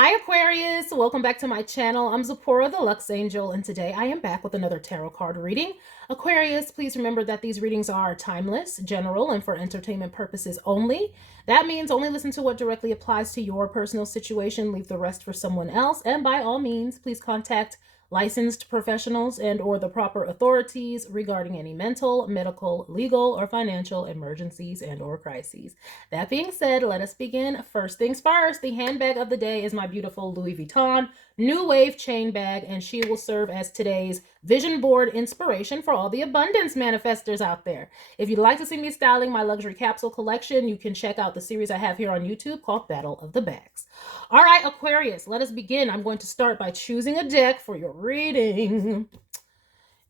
Hi Aquarius, welcome back to my channel. I'm Zipporah the Lux Angel, and today I am back with another tarot card reading. Aquarius, please remember that these readings are timeless, general, and for entertainment purposes only. That means only listen to what directly applies to your personal situation, leave the rest for someone else, and by all means, please contact licensed professionals and or the proper authorities regarding any mental, medical, legal, or financial emergencies and or crises. That being said, let us begin. First things first, the handbag of the day is my beautiful Louis Vuitton New Wave chain bag, and she will serve as today's vision board inspiration for all the abundance manifestors out there. If you'd like to see me styling my luxury capsule collection, you can check out the series I have here on YouTube called Battle of the Bags. All right, Aquarius, let us begin. I'm going to start by choosing a deck for your reading.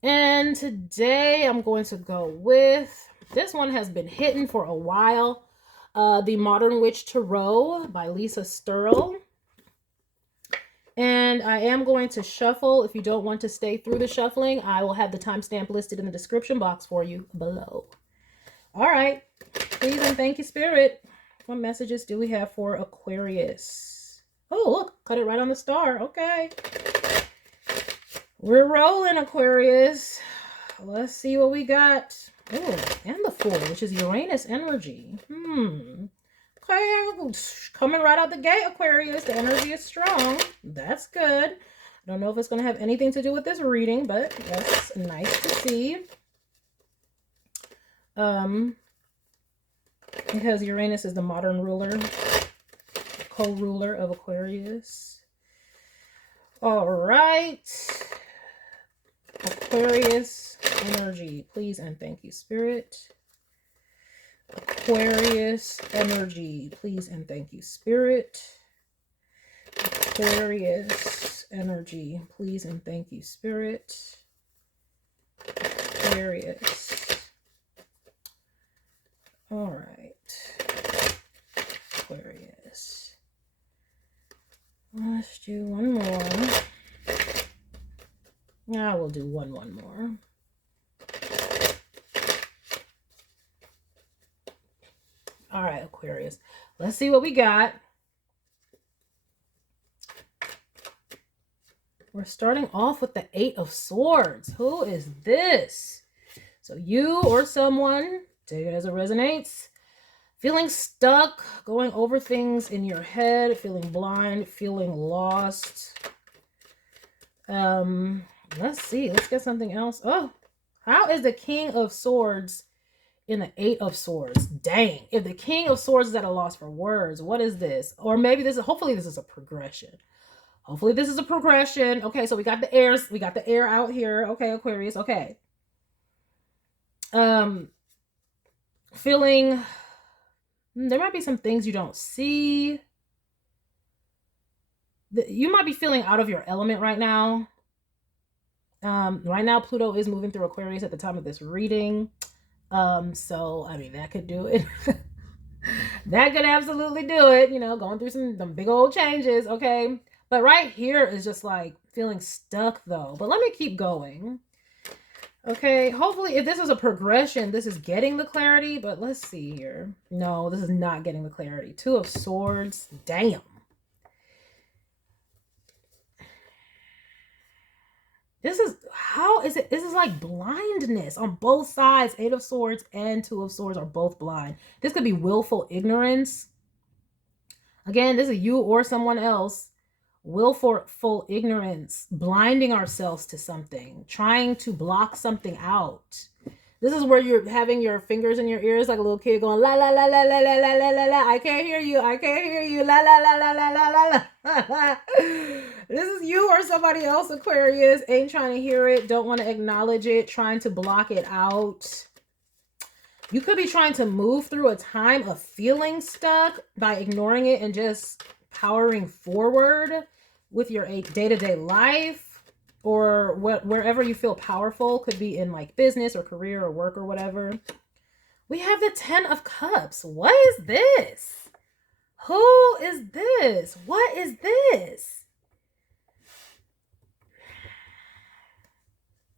And today I'm going to go with, this one has been hidden for a while, The Modern Witch Tarot by Lisa Sterle. And I am going to shuffle. If you don't want to stay through the shuffling, I will have the timestamp listed in the description box for you below. All right. Please and thank you, Spirit. What messages do we have for Aquarius? Oh, look. Cut it right on the star. Okay. We're rolling, Aquarius. Let's see what we got. Oh, and the Fool, which is Uranus energy. Okay, coming right out the gate, Aquarius. The energy is strong. That's good. I don't know if it's going to have anything to do with this reading, but that's nice to see. Because Uranus is the modern ruler, co-ruler of Aquarius. All right. Aquarius energy, please and thank you, Spirit. Aquarius energy, please and thank you, Spirit. Aquarius energy, please and thank you, Spirit. Aquarius. All right. Aquarius. Let's do one more. I will do one more. All right, Aquarius. Let's see what we got. We're starting off with the Eight of Swords. Who is this? So you or someone, take it as it resonates, feeling stuck, going over things in your head, feeling blind, feeling lost. Let's see. Let's get something else. Oh, how is the King of Swords in the Eight of Swords? Dang. If the King of Swords is at a loss for words, what is this? Or maybe this is, hopefully this is a progression. Hopefully this is a progression. Okay, so we got the airs. We got the air out here. Okay, Aquarius. Okay. Feeling, there might be some things you don't see. You might be feeling out of your element right now. Right now, Pluto is moving through Aquarius at the time of this reading. So, I mean, that could do it. That could absolutely do it, you know, going through some big old changes, okay? But right here is just like feeling stuck, though. But let me keep going. Okay, hopefully, if this is a progression, this is getting the clarity. But let's see here. No, this is not getting the clarity. Two of Swords. Damn. This is, how is it? This is like blindness on both sides. Eight of Swords and Two of Swords are both blind. This could be willful ignorance. Again, this is you or someone else. Willful ignorance, blinding ourselves to something, trying to block something out. This is where you're having your fingers in your ears like a little kid going, la, la, la, la, la, la, la, la, la, la. I can't hear you. I can't hear you. La, la, la, la, la, la, la, la. This is you or somebody else, Aquarius. Ain't trying to hear it. Don't want to acknowledge it. Trying to block it out. You could be trying to move through a time of feeling stuck by ignoring it and just powering forward with your day-to-day life. Or wherever you feel powerful, could be in like business or career or work or whatever. We have the Ten of Cups. What is this? Who is this? What is this?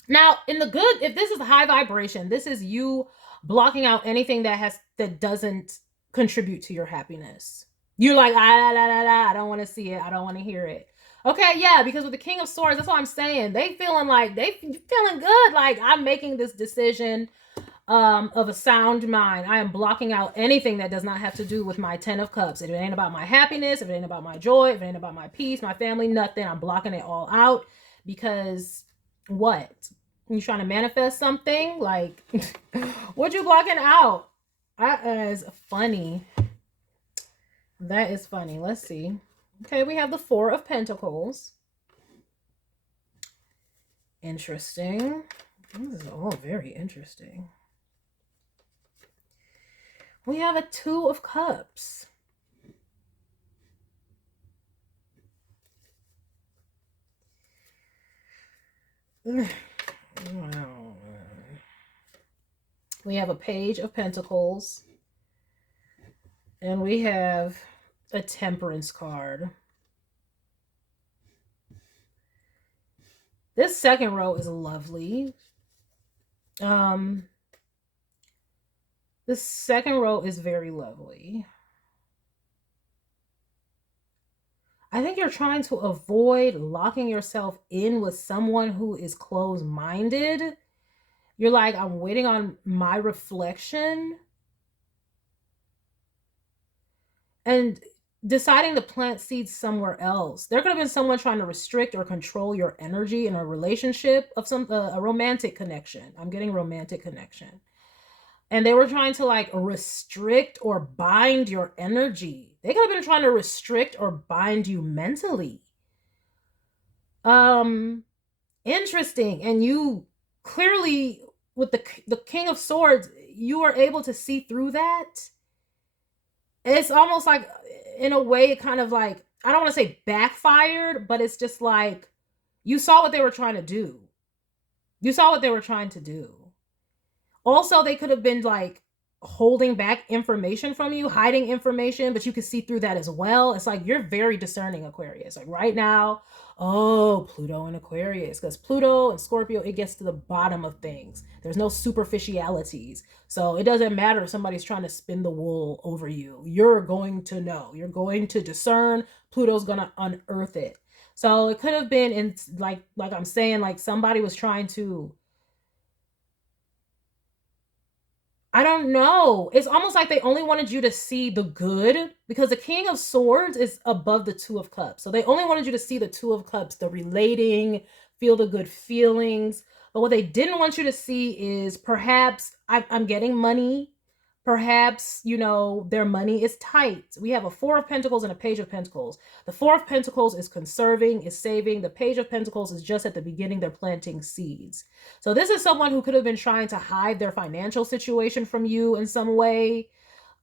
Now, in the good, if this is high vibration, this is you blocking out anything that doesn't contribute to your happiness. You're like, I don't want to see it. I don't want to hear it. Okay, yeah, because with the King of Swords, that's what I'm saying. They feeling like they feeling good. Like I'm making this decision of a sound mind. I am blocking out anything that does not have to do with my 10 of Cups. If it ain't about my happiness, if it ain't about my joy, if it ain't about my peace, my family, nothing. I'm blocking it all out because what? You trying to manifest something? Like, what you blocking out? That is funny. That is funny. Let's see. Okay, we have the Four of Pentacles. Interesting. This is all very interesting. We have a Two of Cups. We have a Page of Pentacles. And we have a Temperance card. This second row is lovely. The second row is very lovely. I think you're trying to avoid locking yourself in with someone who is closed-minded. You're like, I'm waiting on my reflection. And deciding to plant seeds somewhere else. There could have been someone trying to restrict or control your energy in a relationship of a romantic connection. I'm getting romantic connection. And they were trying to like restrict or bind your energy. They could have been trying to restrict or bind you mentally. Interesting. And you clearly, with the King of Swords, you are able to see through that. It's almost like, in a way, it kind of like, I don't want to say backfired, but it's just like, you saw what they were trying to do. You saw what they were trying to do. Also, they could have been like holding back information from you, hiding information, but you could see through that as well. It's like, you're very discerning, Aquarius. Like right now, oh, Pluto and Aquarius, because Pluto and Scorpio, it gets to the bottom of things. There's no superficialities. So it doesn't matter if somebody's trying to spin the wool over you. You're going to know. You're going to discern. Pluto's going to unearth it. So it could have been in like I'm saying, like somebody was trying to, I don't know. It's almost like they only wanted you to see the good, because the King of Swords is above the Two of Cups. So they only wanted you to see the Two of Cups, the relating, feel the good feelings. But what they didn't want you to see is perhaps I'm getting money. Perhaps, you know, their money is tight. We have a Four of Pentacles and a Page of Pentacles. The Four of Pentacles is conserving, is saving. The Page of Pentacles is just at the beginning, they're planting seeds. So this is someone who could have been trying to hide their financial situation from you in some way.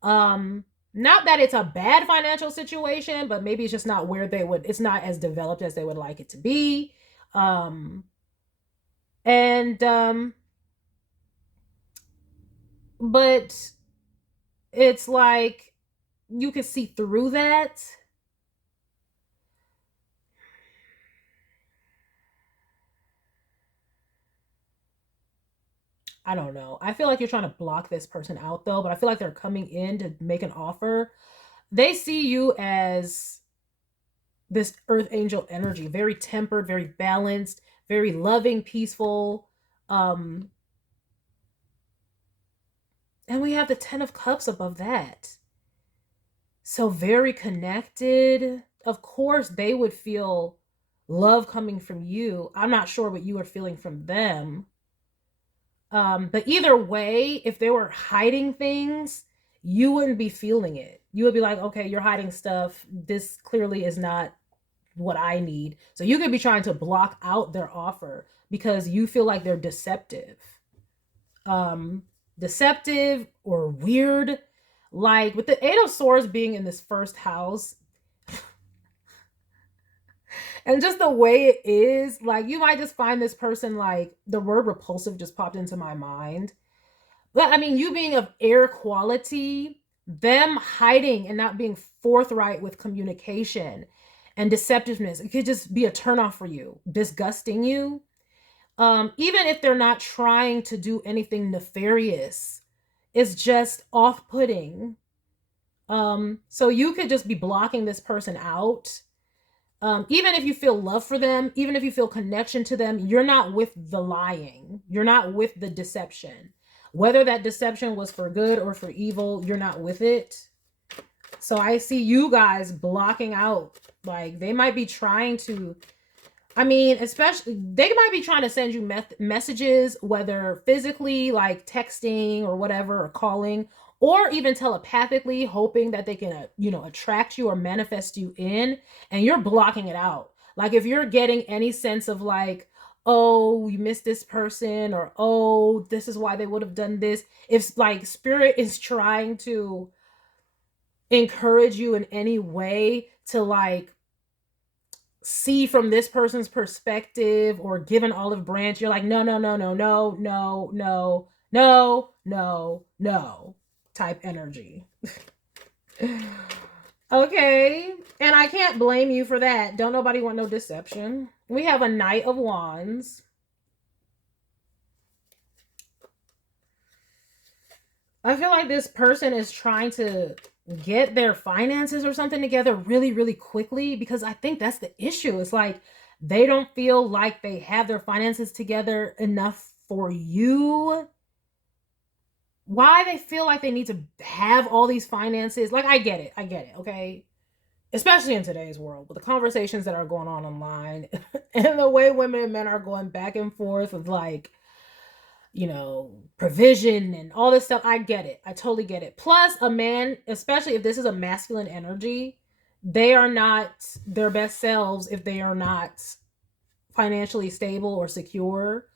Not that it's a bad financial situation, but maybe it's just not where they would, it's not as developed as they would like it to be. But it's like you can see through that. I don't know. I feel like you're trying to block this person out though, but I feel like they're coming in to make an offer. They see you as this earth angel energy, very tempered, very balanced, very loving, peaceful. And we have the 10 of Cups above that. So very connected. Of course, they would feel love coming from you. I'm not sure what you are feeling from them. But either way, if they were hiding things, you wouldn't be feeling it. You would be like, okay, you're hiding stuff. This clearly is not what I need. So you could be trying to block out their offer because you feel like they're deceptive. Deceptive or weird. Like with the Eight of Swords being in this first house, and just the way it is, like you might just find this person, like the word repulsive just popped into my mind. But I mean, you being of air quality, them hiding and not being forthright with communication and deceptiveness, it could just be a turnoff for you, disgusting you. Even if they're not trying to do anything nefarious, it's just off-putting. So you could just be blocking this person out. Even if you feel love for them, even if you feel connection to them, you're not with the lying. You're not with the deception. Whether that deception was for good or for evil, you're not with it. So I see you guys blocking out. Like they might be trying to, I mean, especially they might be trying to send you messages, whether physically, like texting or whatever, or calling, or even telepathically, hoping that they can, attract you or manifest you in, and you're blocking it out. Like if you're getting any sense of like, oh, you missed this person, or oh, this is why they would have done this. If like spirit is trying to encourage you in any way to like see from this person's perspective or give an olive branch, you're like, no, no, no, no, no, no, no, no, no, no type energy. Okay. And I can't blame you for that. Don't nobody want no deception. We have a Knight of Wands. I feel like this person is trying to get their finances or something together really, really quickly, because I think that's the issue. It's like they don't feel like they have their finances together enough for you. Why they feel like they need to have all these finances. Like, I get it. I get it. Okay. Especially in today's world with the conversations that are going on online and the way women and men are going back and forth of like, provision and all this stuff. I get it. I totally get it. Plus, a man, especially if this is a masculine energy, they are not their best selves if they are not financially stable or secure.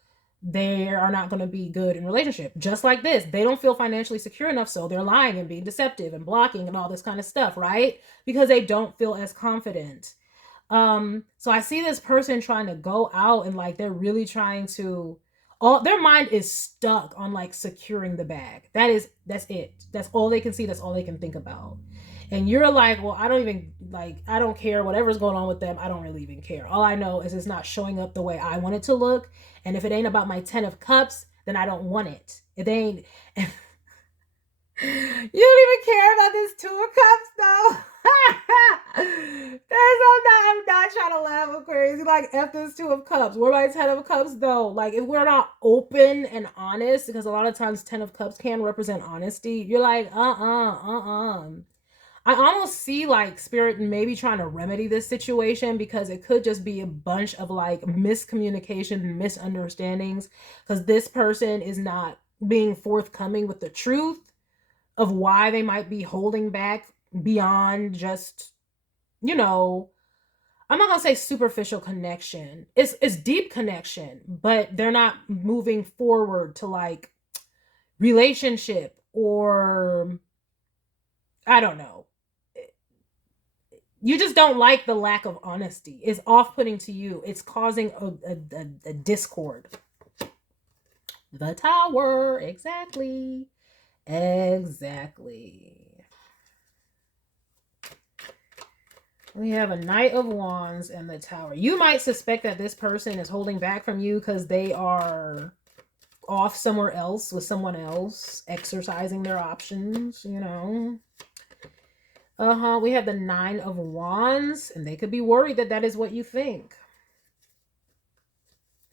They are not going to be good in relationship. Just like this, they don't feel financially secure enough, so they're lying and being deceptive and blocking and all this kind of stuff, right? Because they don't feel as confident. So I see this person trying to go out and like they're really trying to, all their mind is stuck on like securing the bag. That's it. That's all they can see, that's all they can think about. And you're like, well, I don't even like, I don't care whatever's going on with them. I don't really even care. All I know is it's not showing up the way I want it to look. And if it ain't about my 10 of cups, then I don't want it. It ain't. You don't even care about this 2 of cups though. I'm not trying to laugh, Aquarius. You like F this 2 of cups. What about 10 of cups though? Like if we're not open and honest, because a lot of times 10 of cups can represent honesty. You're like, I almost see like spirit maybe trying to remedy this situation, because it could just be a bunch of like miscommunication and misunderstandings, because this person is not being forthcoming with the truth of why they might be holding back beyond just, I'm not gonna say superficial connection. It's deep connection, but they're not moving forward to like relationship, or I don't know. You just don't like the lack of honesty. It's off-putting to you. It's causing a discord. The Tower, exactly. Exactly. We have a Knight of Wands and the Tower. You might suspect that this person is holding back from you because they are off somewhere else with someone else, exercising their options, We have the 9 of Wands, and they could be worried that that is what you think.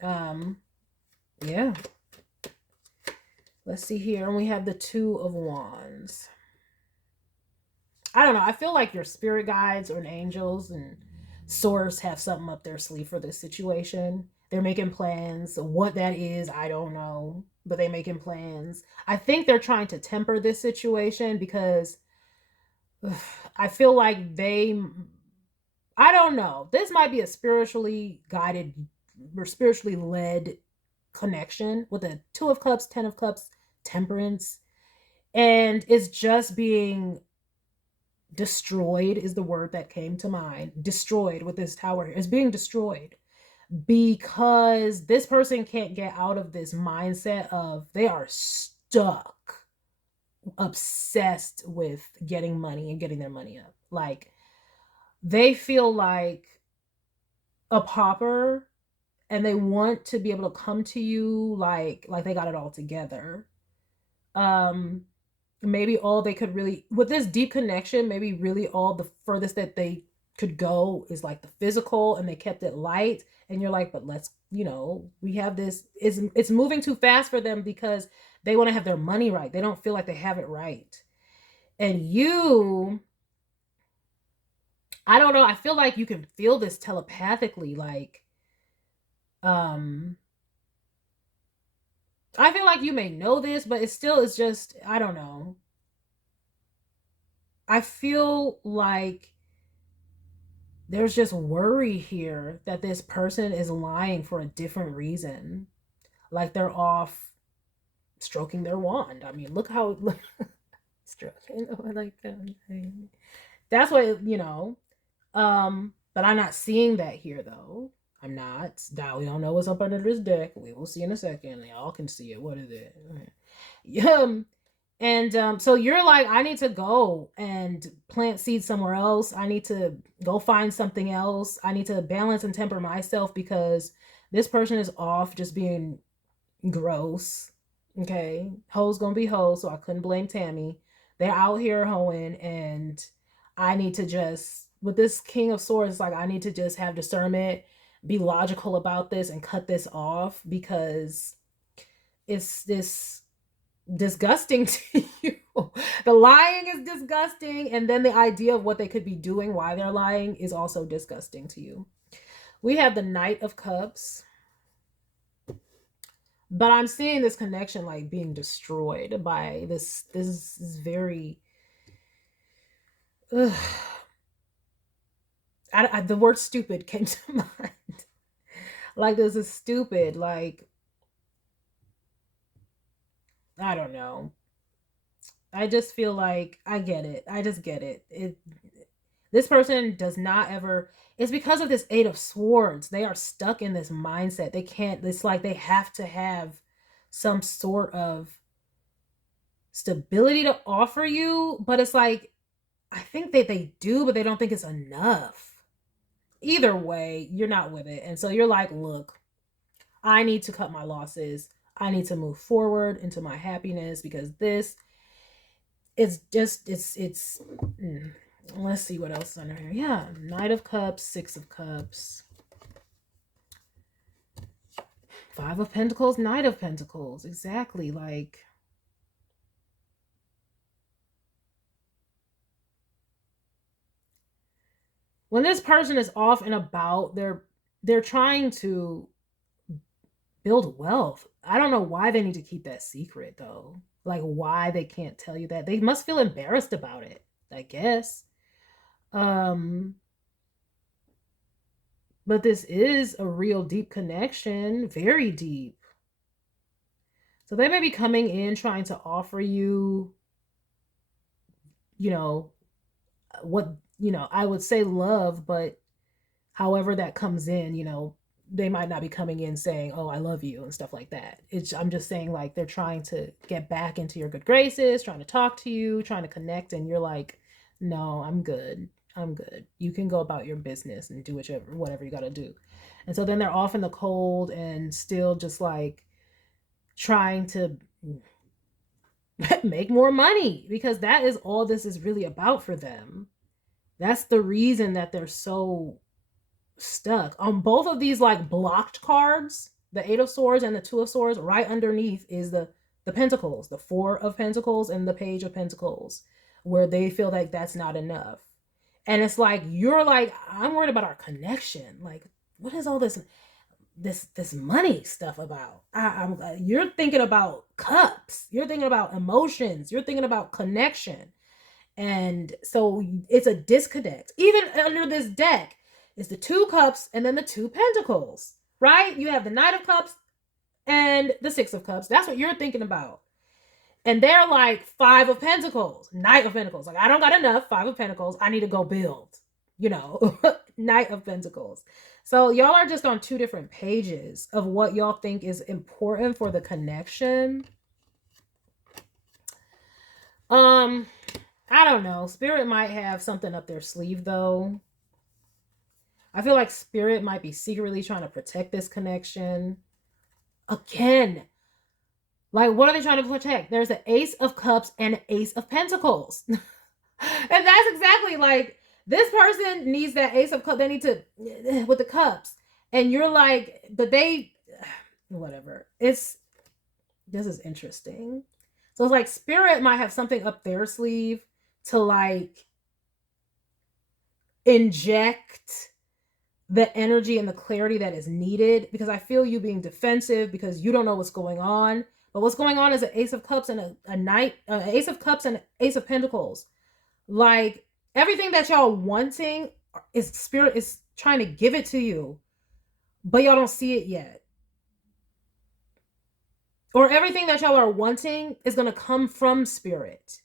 Yeah. Let's see here. And we have the 2 of Wands. I don't know. I feel like your spirit guides or angels and source have something up their sleeve for this situation. They're making plans. What that is, I don't know. But they're making plans. I think they're trying to temper this situation because I feel like I don't know. This might be a spiritually guided or spiritually led connection with a 2 of Cups, 10 of Cups, temperance. And it's just being destroyed is the word that came to mind. Destroyed with this Tower here. It's being destroyed because this person can't get out of this mindset of they are stuck, obsessed with getting money and getting their money up. Like they feel like a pauper and they want to be able to come to you like they got it all together. maybe all they could really, with this deep connection, maybe really all the furthest that they could go is like the physical, and they kept it light. And you're like, but let's, we have this, it's moving too fast for them because they want to have their money right. They don't feel like they have it right. And you, I don't know, I feel like you can feel this telepathically, like, um, I feel like you may know this, but it still is just, I don't know. I feel like there's just worry here that this person is lying for a different reason. Like they're off stroking their wand. I mean, look how stroking. Oh, I like that. That's what, but I'm not seeing that here though. I'm not. Now we don't know what's up under this deck. We will see in a second. Y'all can see it. What is it? And so you're like, I need to go and plant seeds somewhere else. I need to go find something else. I need to balance and temper myself because this person is off just being gross. Okay. Hoes gonna be hoes, so I couldn't blame Tammy. They're out here hoeing, and I need to just, with this King of Swords, like I need to just have discernment, be logical about this, and cut this off because it's this disgusting to you. The lying is disgusting, and then the idea of what they could be doing, why they're lying, is also disgusting to you. We have the Knight of Cups, but I'm seeing this connection like being destroyed by this is very ugh. The word stupid came to mind. Like this is stupid, like I don't know. I just feel like I get it. I just get it. This person does not ever, it's because of this 8 of Swords. They are stuck in this mindset. They can't, it's like they have to have some sort of stability to offer you, but it's like I think that they do, but they don't think it's enough. Either way, you're not with it. And so you're like, look, I need to cut my losses. I need to move forward into my happiness because this it's just it's let's see what else is under here. Yeah, Knight of Cups, 6 of Cups, 5 of Pentacles, Knight of Pentacles. Exactly. Like when this person is off and about, they're trying to build wealth. I don't know why they need to keep that secret though. Like why they can't tell you that. They must feel embarrassed about it, I guess. Um but this is a real deep connection, very deep. So they may be coming in trying to offer you, you know, what, I would say love, but however that comes in, they might not be coming in saying, "Oh, I love you" and stuff like that. I'm just saying like they're trying to get back into your good graces, trying to talk to you, trying to connect, and you're like, "No, I'm good. I'm good. You can go about your business and do whatever you got to do." And so then they're off in the cold and still just like trying to make more money because that is all this is really about for them. That's the reason that they're so stuck on both of these like blocked cards, the 8 of Swords and the 2 of Swords. Right underneath is the Pentacles, the 4 of Pentacles and the Page of Pentacles, where they feel like that's not enough. And it's like you're like, I'm worried about our connection. Like, what is all this money stuff about? You're thinking about cups, you're thinking about emotions, you're thinking about connection. And so it's a disconnect. Even under this deck is the 2 cups and then the 2 pentacles, right? You have the Knight of Cups and the 6 of Cups. That's what you're thinking about. And they're like 5 of Pentacles, Knight of Pentacles. Like, I don't got enough 5 of Pentacles. I need to go build, Knight of Pentacles. So y'all are just on 2 different pages of what y'all think is important for the connection. I don't know. Spirit might have something up their sleeve though. I feel like Spirit might be secretly trying to protect this connection. Again, Like, what are they trying to protect? There's an Ace of Cups and an Ace of Pentacles. And that's exactly like, this person needs that Ace of Cups. They need to, with the cups. And you're like, but they, whatever. This is interesting. So it's like Spirit might have something up their sleeve to like inject the energy and the clarity that is needed, because I feel you being defensive because you don't know what's going on. But what's going on is an Ace of Cups and a Knight, Ace of Cups and Ace of Pentacles. Like, everything that y'all wanting is Spirit is trying to give it to you, but y'all don't see it yet. Or everything that y'all are wanting is going to come from Spirit,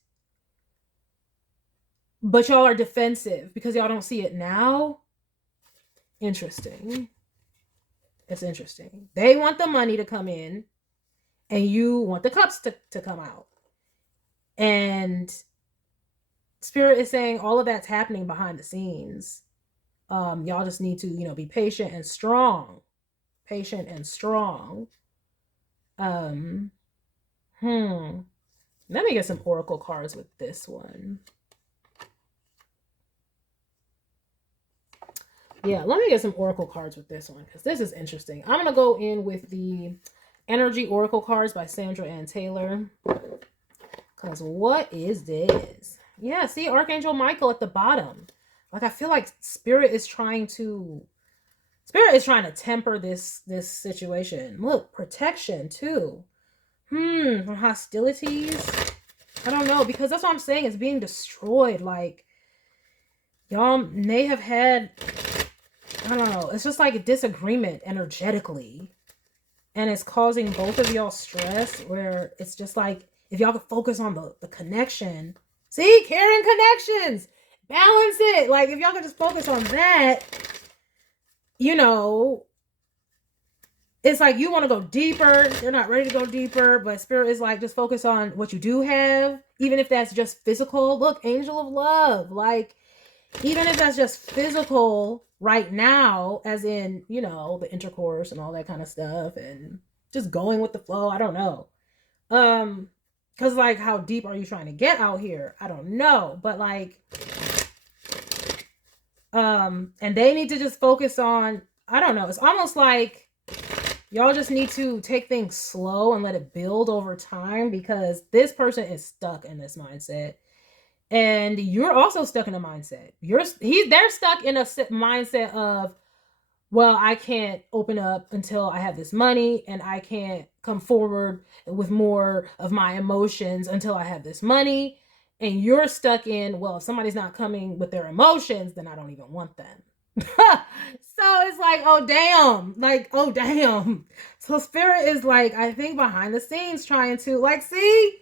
but y'all are defensive because y'all don't see it now. Interesting. It's interesting. They want the money to come in and you want the cups to come out. And Spirit is saying all of that's happening behind the scenes. Y'all just need to, be patient and strong. Patient and strong. Let me get some oracle cards with this one. Yeah, let me get some oracle cards with this one, because this is interesting. I'm going to go in with the Energy Oracle cards by Sandra Ann Taylor. Because what is this? Yeah, see Archangel Michael at the bottom. Like, I feel like Spirit is trying to temper this situation. Look, protection too. From hostilities. I don't know, because that's what I'm saying. It's being destroyed. Like, y'all may have had, I don't know, it's just like a disagreement energetically. And it's causing both of y'all stress, where it's just like, if y'all could focus on the connection. See, caring connections. Balance it. Like, if y'all could just focus on that, it's like you want to go deeper. You're not ready to go deeper, but Spirit is like, just focus on what you do have, even if that's just physical. Look, Angel of Love. Like, even if that's just physical right now, as in, the intercourse and all that kind of stuff, and just going with the flow. I don't know. Because, like, how deep are you trying to get out here? I don't know. But, like, and they need to just focus on, I don't know. It's almost like y'all just need to take things slow and let it build over time, because this person is stuck in this mindset. And you're also stuck in a mindset. They're stuck in a mindset of, well, I can't open up until I have this money, and I can't come forward with more of my emotions until I have this money. And you're stuck in, well, if somebody's not coming with their emotions, then I don't even want them. So it's like, oh damn. Like, oh damn. So Spirit is like, I think behind the scenes trying to, like, see?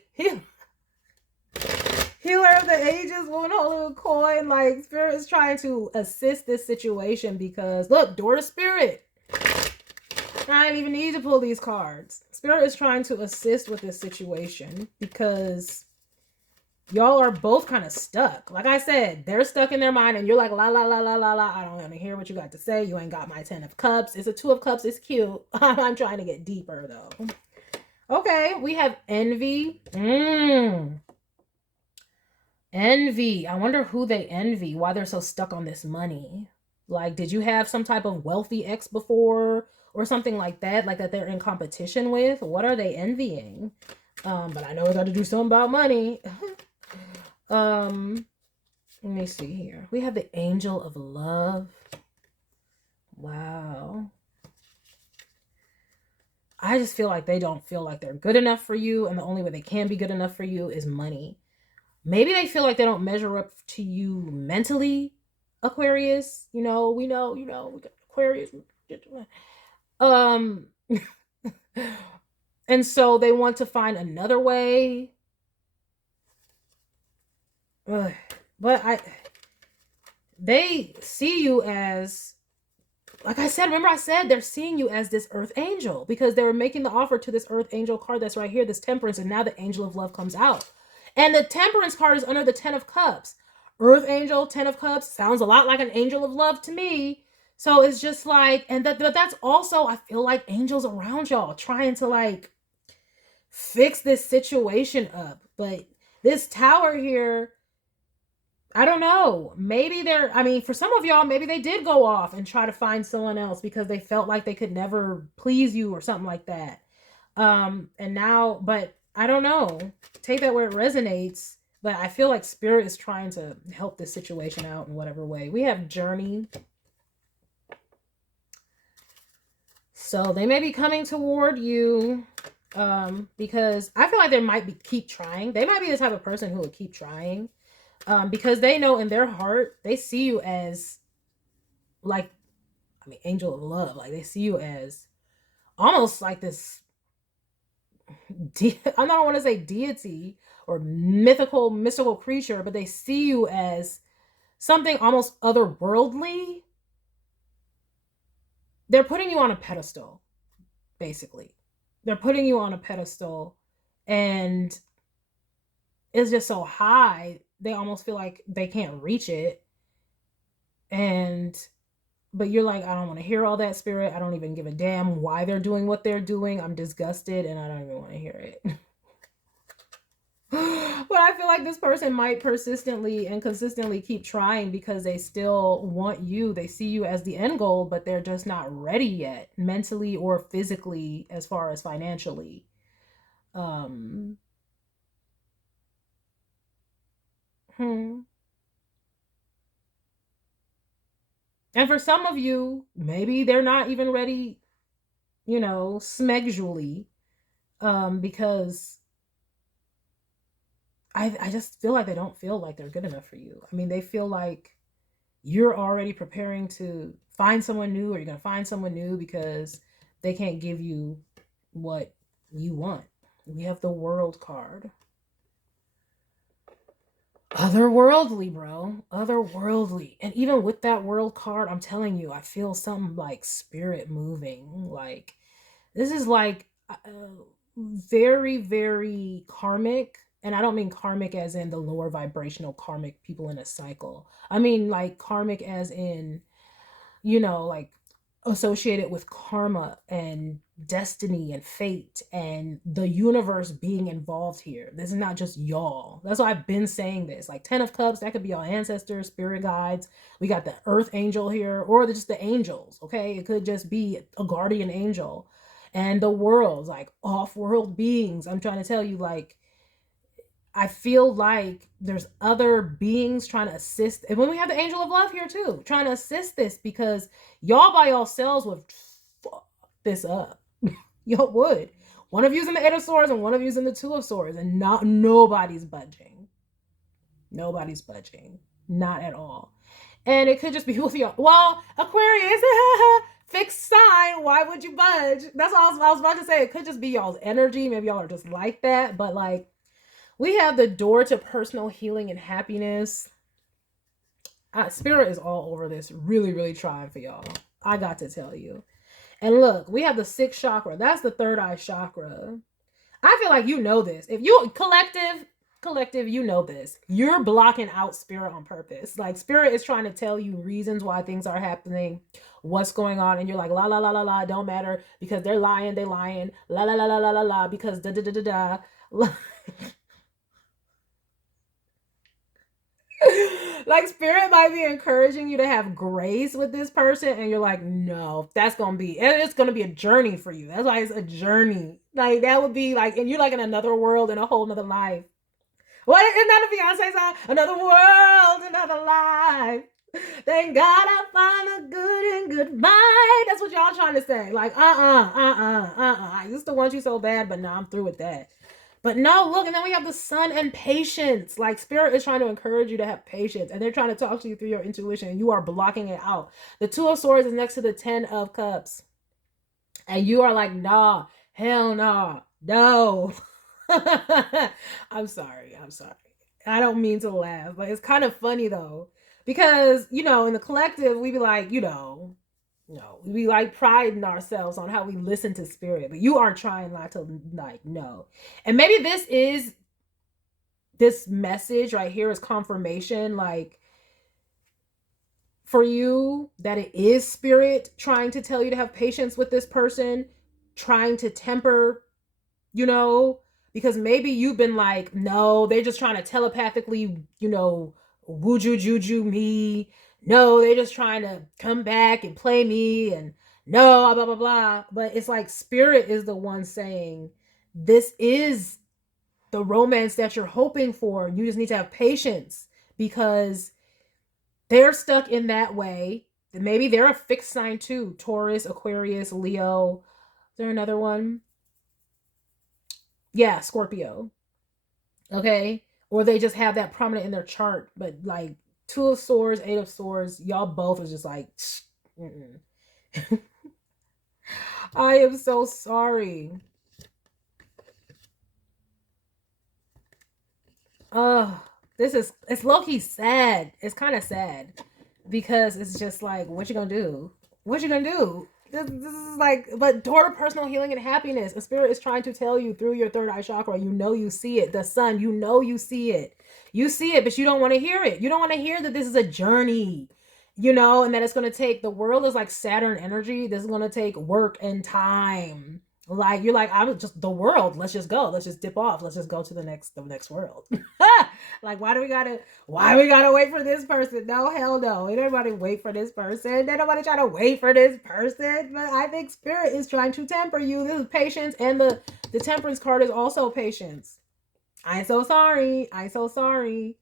Healer of the Ages, woman holding a coin. Like, Spirit is trying to assist this situation, because look, door to Spirit. I don't even need to pull these cards. Spirit is trying to assist with this situation, because y'all are both kind of stuck. Like I said, they're stuck in their mind, and you're like, la la la la la la. I don't want to hear what you got to say. You ain't got my 10 of Cups. It's a 2 of Cups. It's cute. I'm trying to get deeper though. Okay, we have Envy. Envy. I wonder who they envy, why they're so stuck on this money. Like, did you have some type of wealthy ex before, or something like that they're in competition with? What are they envying? But I know I got to do something about money. Let me see here. We have the Angel of Love. Wow. I just feel like they don't feel like they're good enough for you, and the only way they can be good enough for you is money. Maybe they feel like they don't measure up to you mentally, Aquarius. We know, we got Aquarius. And so they want to find another way. But they see you as, like I said, remember I said they're seeing you as this Earth Angel, because they were making the offer to this Earth Angel card that's right here, this Temperance, and now the Angel of Love comes out. And the Temperance card is under the 10 of Cups. Earth Angel, 10 of Cups, sounds a lot like an Angel of Love to me. So it's just like, and that's also, I feel like angels around y'all trying to, like, fix this situation up. But this tower here, I don't know. Maybe I mean, for some of y'all, maybe they did go off and try to find someone else because they felt like they could never please you or something like that. And now, but I don't know. Take that where it resonates. But I feel like spirit is trying to help this situation out in whatever way. We have journey. So they may be coming toward you because I feel like they might keep trying. They might be the type of person who would keep trying because they know in their heart, they see you as like, I mean, angel of love. Like they see you as almost like this, I don't want to say deity or mystical creature, but they see you as something almost otherworldly. They're putting you on a pedestal, basically. They're putting you on a pedestal and it's just so high, they almost feel like they can't reach it. And but you're like, I don't want to hear all that, spirit. I don't even give a damn why they're doing what they're doing. I'm disgusted and I don't even want to hear it. But I feel like this person might persistently and consistently keep trying because they still want you. They see you as the end goal, but they're just not ready yet, mentally or physically, as far as financially. Um, hmm. And for some of you, maybe they're not even ready, smegdually, because I just feel like they don't feel like they're good enough for you. I mean, they feel like you're already preparing to find someone new, or you're going to find someone new because they can't give you what you want. We have the World card. Otherworldly, bro. Otherworldly. And even with that World card, I'm telling you, I feel something like spirit moving. Like, this is like very, very karmic. And I don't mean karmic as in the lower vibrational karmic people in a cycle. I mean like karmic as in, like associated with karma and destiny and fate and the universe being involved here. This is not just y'all. That's why I've been saying this. Like 10 of Cups, that could be our ancestors, spirit guides. We got the earth angel here, or just the angels, okay? It could just be a guardian angel. And the worlds, like off-world beings. I'm trying to tell you, like, I feel like there's other beings trying to assist. And when we have the angel of love here too, trying to assist this because y'all by yourselves would fuck this up. Y'all would. One of you's in the Eight of Swords and one of you's in the Two of Swords, and nobody's budging. Nobody's budging. Not at all. And it could just be with y'all. Well, Aquarius, fixed sign. Why would you budge? That's what I was about to say. It could just be y'all's energy. Maybe y'all are just like that. But like, we have the door to personal healing and happiness. Spirit is all over this. Really, really trying for y'all. I got to tell you. And look, we have the sixth chakra. That's the third eye chakra. I feel like you know this. If you collective, you know this. You're blocking out spirit on purpose. Like spirit is trying to tell you reasons why things are happening, what's going on, and you're like la la la la la. Don't matter because they're lying. They lying. La la la la la la la because da da da da da. Like spirit might be encouraging you to have grace with this person, and you're like, no, it's gonna be a journey for you. That's why it's a journey. Like that would be like, and you're like in another world, in a whole nother life. What isn't that a Beyonce song? Another world, another life. Thank God I found a good and goodbye. That's what y'all trying to say. Like, I used to want you so bad, but now I'm through with that. But no, look, and then we have the sun and patience. Like spirit is trying to encourage you to have patience, and they're trying to talk to you through your intuition, and you are blocking it out. The Two of Swords is next to the 10 of Cups, and you are like, nah, hell nah, no. I'm sorry. I don't mean to laugh, but it's kind of funny though, because in the collective we be like, no, we like priding ourselves on how we listen to spirit, but you are trying not to, like, no. And maybe this message right here is confirmation, like, for you, that it is spirit trying to tell you to have patience with this person, trying to temper you know, because maybe you've been like, no, they're just trying to telepathically, you know, wooju juju me. No, they're just trying to come back and play me, and no, blah blah blah. But it's like spirit is the one saying this is the romance that you're hoping for. You just need to have patience because they're stuck in that way. Maybe they're a fixed sign too. Taurus, Aquarius, Leo. Is there another one? Yeah, Scorpio. Okay. Or they just have that prominent in their chart, but like two of swords, eight of swords, y'all both are just like, mm-mm. I am so sorry. Oh, it's low-key sad. It's kind of sad because it's just like, what you gonna do? What you gonna do? This is like, but toward personal healing and happiness, a spirit is trying to tell you through your third eye chakra. You know, you see it. The sun, you know, you see it. You see it, but you don't want to hear it. You don't want to hear that this is a journey, you know, and that it's going to take, the world is like Saturn energy. This is going to take work and time. Like you're like, I'm just the world. Let's just go. Let's just dip off. Let's just go to the next world. Like, why do we gotta wait for this person? No, hell no. Ain't nobody wait for this person. Ain't nobody trying to wait for this person. But I think spirit is trying to temper you. This is patience, and the temperance card is also patience. I'm so sorry. I'm so sorry.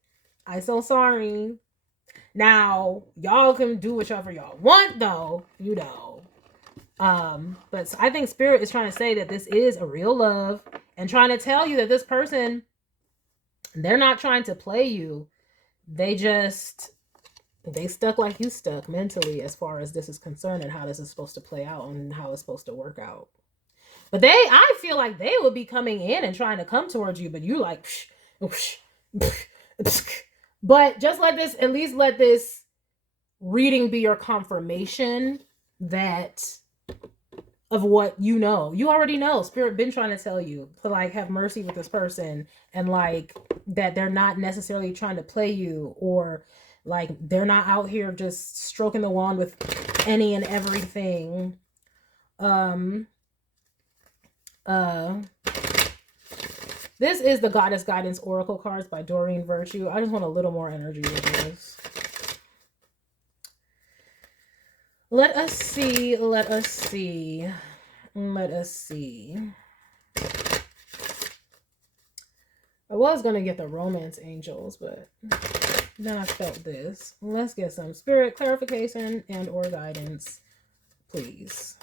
I'm so sorry. Now, y'all can do whichever y'all want, though, you know. But I think spirit is trying to say that this is a real love and trying to tell you that this person, they're not trying to play you. They stuck like you stuck mentally as far as this is concerned and how this is supposed to play out and how it's supposed to work out. But I feel like they would be coming in and trying to come towards you, but you like, psh, psh, psh, psh. But just let this, at least let this reading be your confirmation that of what you know. You already know. Spirit been trying to tell you to like have mercy with this person, and like that they're not necessarily trying to play you, or like they're not out here just stroking the wand with any and everything. Um uh this is the Goddess Guidance Oracle cards by Doreen Virtue. I just want a little more energy with this. Let us see. Let us see. Let us see. I was going to get the romance angels, but then I felt this. Let's get some spirit clarification and or guidance, please.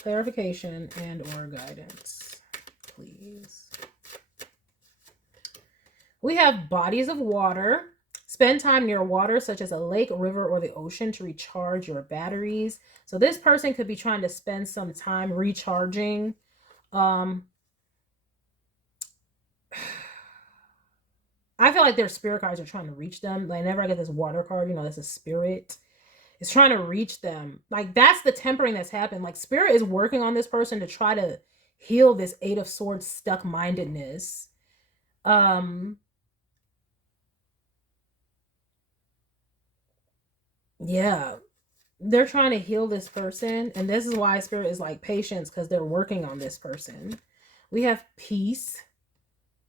Clarification and or guidance, please. We have bodies of water. Spend time near water, such as a lake, river, or the ocean to recharge your batteries. So this person could be trying to spend some time recharging. I feel like their spirit cards are trying to reach them. Like, whenever I get this water card, you know, that's a spirit. It's trying to reach them. Like, that's the tempering that's happened. Like, spirit is working on this person to try to heal this Eight of Swords stuck-mindedness. Yeah, they're trying to heal this person, and this is why spirit is like patience, because they're working on this person. We have peace.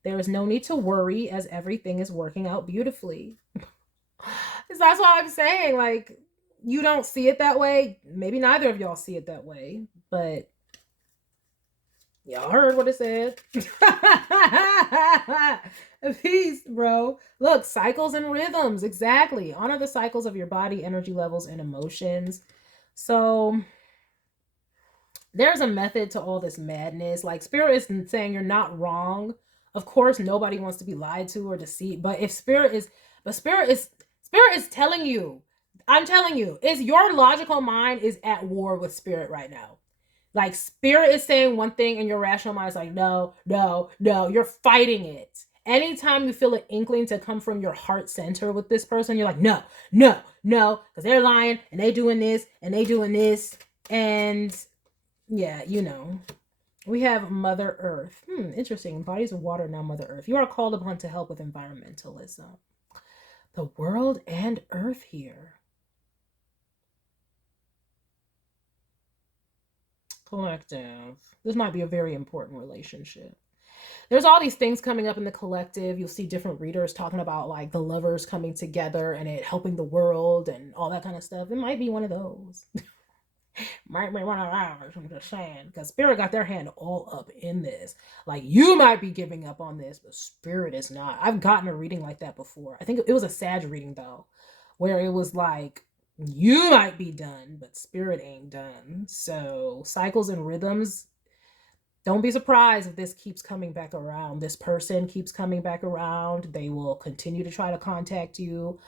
There is no need to worry, as everything is working out beautifully. That's why I'm saying, like, you don't see it that way. Maybe neither of y'all see it that way, but y'all heard what it said. Peace, bro. Look, cycles and rhythms. Exactly. Honor the cycles of your body, energy levels, and emotions. So there's a method to all this madness. Like, spirit is saying you're not wrong. Of course, nobody wants to be lied to or deceived. But if spirit is telling you, I'm telling you, is your logical mind is at war with spirit right now. Like, spirit is saying one thing and your rational mind is like, no, no, no. You're fighting it. Anytime you feel an inkling to come from your heart center with this person, you're like, no, no, no, because they're lying and they doing this and they doing this. And yeah, you know. We have Mother Earth. Interesting. Bodies of water, now Mother Earth. You are called upon to help with environmentalism. The world and Earth here. collective. This might be a very important relationship. There's all these things coming up in the collective. You'll see different readers talking about like the lovers coming together and it helping the world and all that kind of stuff. It might be one of those. Might be one of ours. I'm just saying. Because Spirit got their hand all up in this. Like, you might be giving up on this, but Spirit is not. I've gotten a reading like that before. I think it was a Sag reading, though, where it was like, you might be done, but Spirit ain't done. So, cycles and rhythms. Don't be surprised if this keeps coming back around. This person keeps coming back around. They will continue to try to contact you.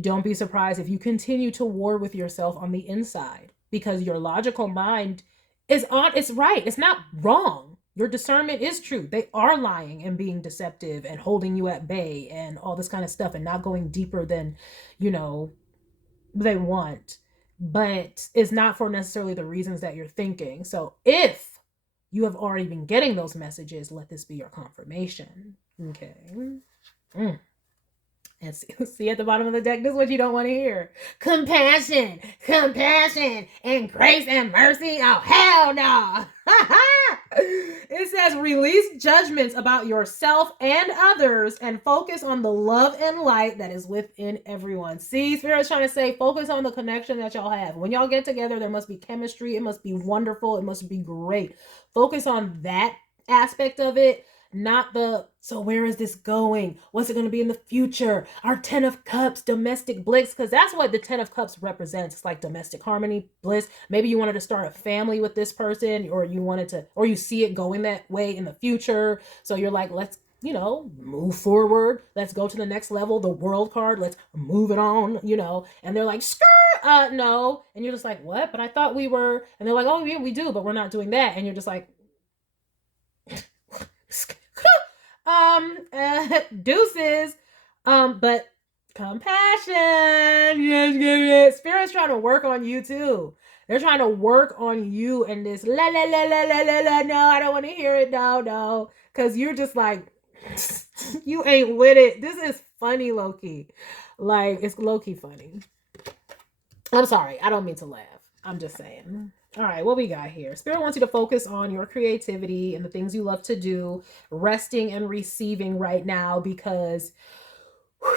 Don't be surprised if you continue to war with yourself on the inside, because your logical mind is on, it's right. It's not wrong. Your discernment is true. They are lying and being deceptive and holding you at bay and all this kind of stuff and not going deeper than, you know, they want. But it's not for necessarily the reasons that you're thinking. So if you have already been getting those messages, let this be your confirmation. Okay. And see at the bottom of the deck, this is what you don't want to hear. Compassion, compassion, and grace and mercy. Oh, hell no. It says release judgments about yourself and others and focus on the love and light that is within everyone. See, Spirit's trying to say focus on the connection that y'all have. When y'all get together, there must be chemistry. It must be wonderful. It must be great. Focus on that aspect of it. Not the, so where is this going? What's it going to be in the future? Our 10 of Cups, domestic bliss, because that's what the 10 of Cups represents. It's like domestic harmony, bliss. Maybe you wanted to start a family with this person, or you wanted to, or you see it going that way in the future. So you're like, let's, you know, move forward. Let's go to the next level. The World card, let's move it on, you know. And they're like, no. And you're just like, what? But I thought we were, and they're like, oh, yeah, we do, but we're not doing that. And you're just like, deuces. But compassion. Yes. Spirit's trying to work on you too. They're trying to work on you and this la la la la la la la. No, I don't want to hear it. No. Cause you're just like, you ain't with it. This is funny, low-key. Like, it's low-key funny. I'm sorry. I don't mean to laugh. I'm just saying. All right, what we got here? Spirit wants you to focus on your creativity and the things you love to do, resting and receiving right now, because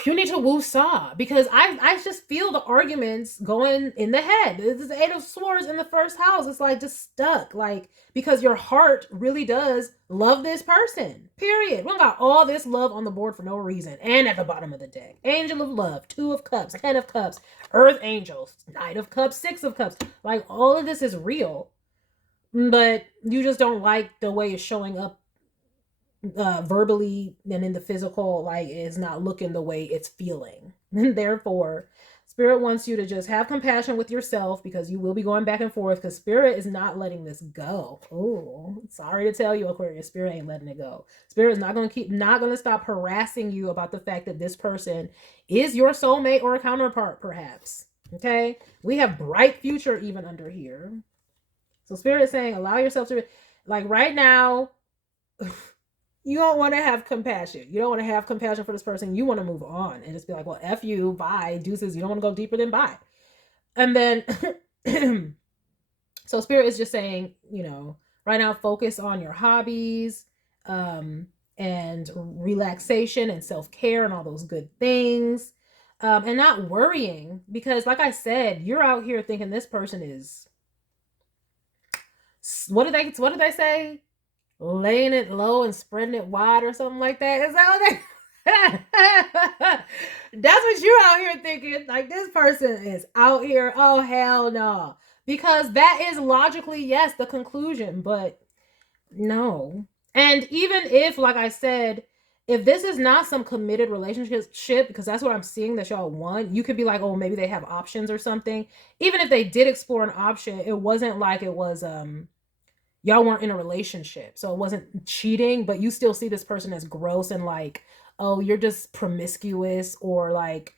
you need to woo-saw. Because I just feel the arguments going in the head. This is the 8 of Swords in the first house. It's like just stuck. Like, because your heart really does love this person. Period. We got all this love on the board for no reason. And at the bottom of the deck, Angel of Love, 2 of Cups, 10 of Cups, Earth Angels, Knight of Cups, 6 of Cups. Like, all of this is real. But you just don't like the way it's showing up verbally and in the physical. Like, it's not looking the way it's feeling. And therefore, Spirit wants you to just have compassion with yourself, because you will be going back and forth, because Spirit is not letting this go. Oh, sorry to tell you, Aquarius, Spirit ain't letting it go. Spirit is not going to stop harassing you about the fact that this person is your soulmate or a counterpart, perhaps. Okay, we have bright future even under here. So Spirit is saying, allow yourself to, like, right now, you don't want to have compassion. You don't want to have compassion for this person. You want to move on and just be like, well, F you, bye, deuces. You don't want to go deeper than bye. And then, so Spirit is just saying, you know, right now, focus on your hobbies, and relaxation and self-care and all those good things, and not worrying, because like I said, you're out here thinking this person is, what do they say? Laying it low and spreading it wide or something like that. Is that what they... That's what you're out here thinking. Like, this person is out here. Oh, hell no. Because that is logically, yes, the conclusion, but no. And even if, like I said, if this is not some committed relationship, because that's what I'm seeing that y'all want, you could be like, oh, maybe they have options or something. Even if they did explore an option, it wasn't like it was, y'all weren't in a relationship, so it wasn't cheating, but you still see this person as gross and like, oh, you're just promiscuous, or like,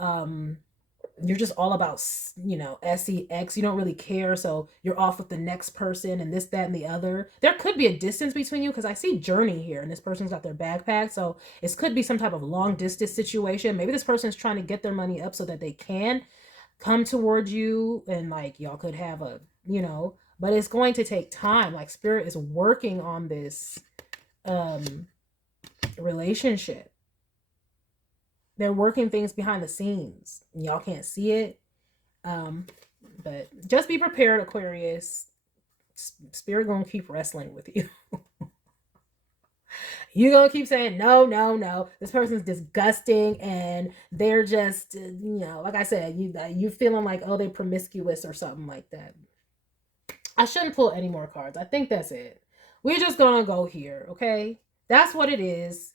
you're just all about, you know, sex. You don't really care, so you're off with the next person and this, that, and the other. There could be a distance between you, because I see journey here, and this person's got their backpack, so it could be some type of long distance situation. Maybe this person's trying to get their money up so that they can come towards you, and like y'all could have a, you know, but it's going to take time. Like spirit is working on this relationship. They're working things behind the scenes. Y'all can't see it. But just be prepared, Aquarius. Spirit gonna keep wrestling with you. You're gonna keep saying no, no, no. This person's disgusting, and they're just, like I said, you feeling like, oh, they're promiscuous or something like that. I shouldn't pull any more cards. I think that's it. We're just gonna go here, okay? That's what it is.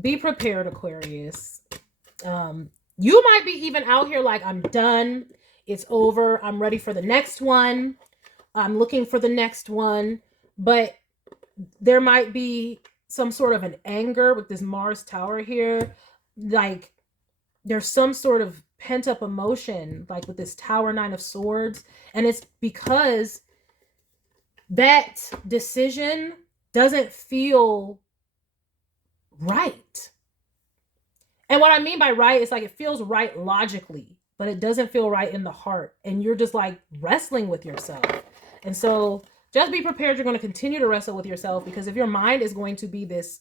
Be prepared, Aquarius. You might be even out here like, I'm done. It's over. I'm ready for the next one. I'm looking for the next one. But there might be some sort of an anger with this Mars tower here. Like there's some sort of pent up emotion, like with this Tower 9 of Swords. And it's because that decision doesn't feel right. And what I mean by right is like it feels right logically, but it doesn't feel right in the heart. And you're just like wrestling with yourself. And so just be prepared. You're going to continue to wrestle with yourself, because if your mind is going to be this,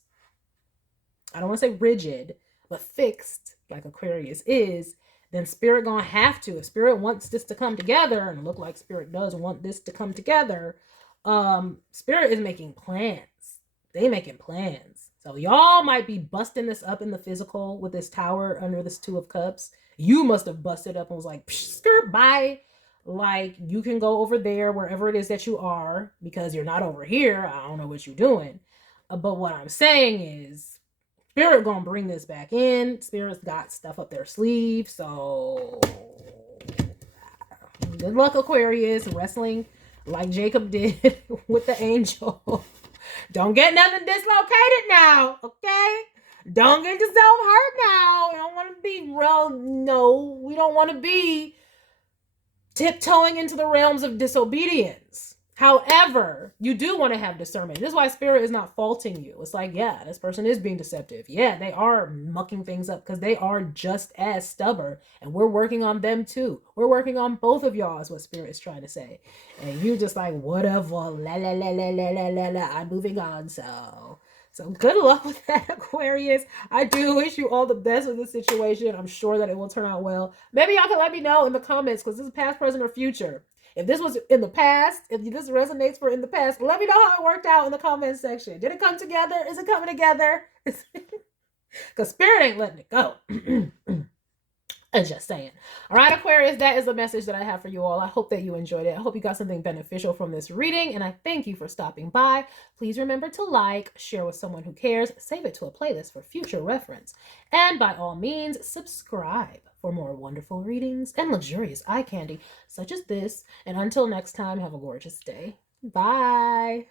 I don't want to say rigid, but fixed like Aquarius is, then spirit going to have to. If spirit wants this to come together, and look like spirit does want this to come together, spirit is making plans. They making plans. So y'all might be busting this up in the physical with this tower under this 2 of Cups. You must have busted up and was like, skirt, bye. Like, you can go over there, wherever it is that you are, because you're not over here. I don't know what you're doing. But what I'm saying is, spirit gonna bring this back in. Spirit's got stuff up their sleeve. So, good luck, Aquarius, wrestling like Jacob did with the angel. Don't get nothing dislocated now, okay? Don't get yourself hurt now. We don't want to be no, we don't want to be tiptoeing into the realms of disobedience. However, you do want to have discernment. This is why spirit is not faulting you. It's like, yeah, this person is being deceptive. Yeah, they are mucking things up because they are just as stubborn. And we're working on them too. We're working on both of y'all is what spirit is trying to say. And you just like, whatever, la la la la la la la la. I'm moving on. So good luck with that, Aquarius. I do wish you all the best with this situation. I'm sure that it will turn out well. Maybe y'all can let me know in the comments, because this is past, present, or future. If this was in the past, if this resonates for in the past, let me know how it worked out in the comment section. Did it come together? Is it coming together? Because spirit ain't letting it go. I'm just saying. All right, Aquarius, that is the message that I have for you all. I hope that you enjoyed it. I hope you got something beneficial from this reading, and I thank you for stopping by. Please remember to like, share with someone who cares, save it to a playlist for future reference, and by all means, subscribe for more wonderful readings and luxurious eye candy such as this. And until next time, have a gorgeous day. Bye.